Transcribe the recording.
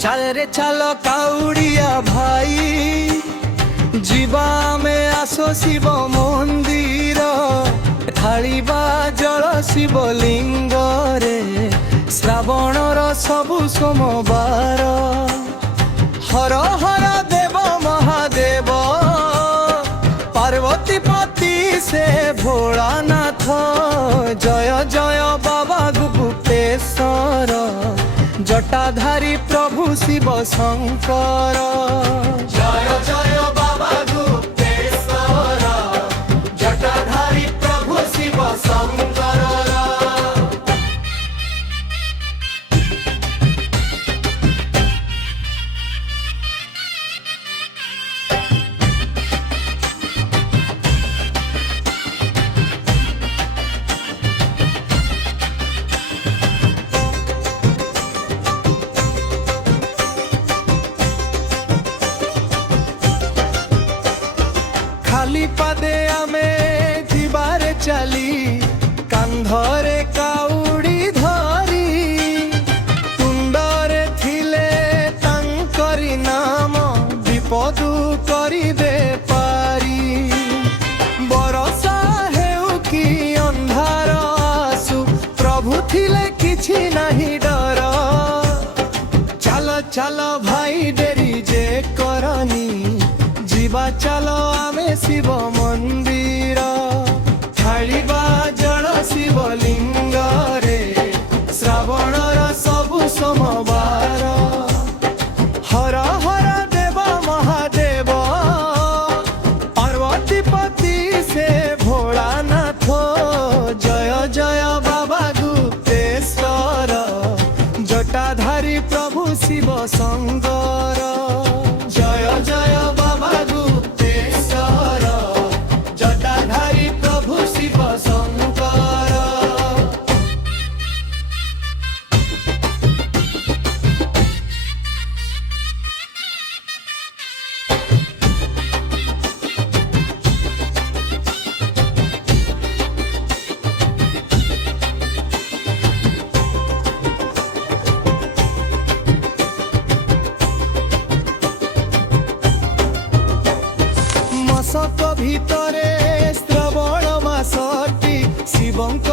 चाल रे चाल काउड़िया भाई जीवा में आसो शिव मंदिर ढालिबा जल शिवलिंग रे श्रावणर सबु सोमवार हर हर देव महादेव पार्वती पति से भोलानाथ जय जय बाबा गुप्तेश्वर जटाधारी प्रभु शिव शंकर जय जय बाबा गुप्तेश्वर जटाधारी प्रभु शिव शंकर। खाली पादे आमे जीवारे चली कांधरे काउड़ी धरी तुंडरे थिले तांकरी नाम विपदु करी दे पारी बरसा हेउ कि अंधार आसु प्रभु थिले किछि नाही डर चलो चलो भाई डेरी जे करनी जीवा चलो आमे शिव मंदिर ढालिबा जल शिवलिंग रे श्रावणर सबु सोमवार हर हर देव महादेव पार्वती पति से भोलानाथ जय जय बाबा गुप्तेश्वर जटाधारी प्रभु शिव शंकर जय जय बाबा गुप्तेश्वर जटाधारी प्रभु शिव शंकर। मसक भितरे श्रवण मासटी शिवंक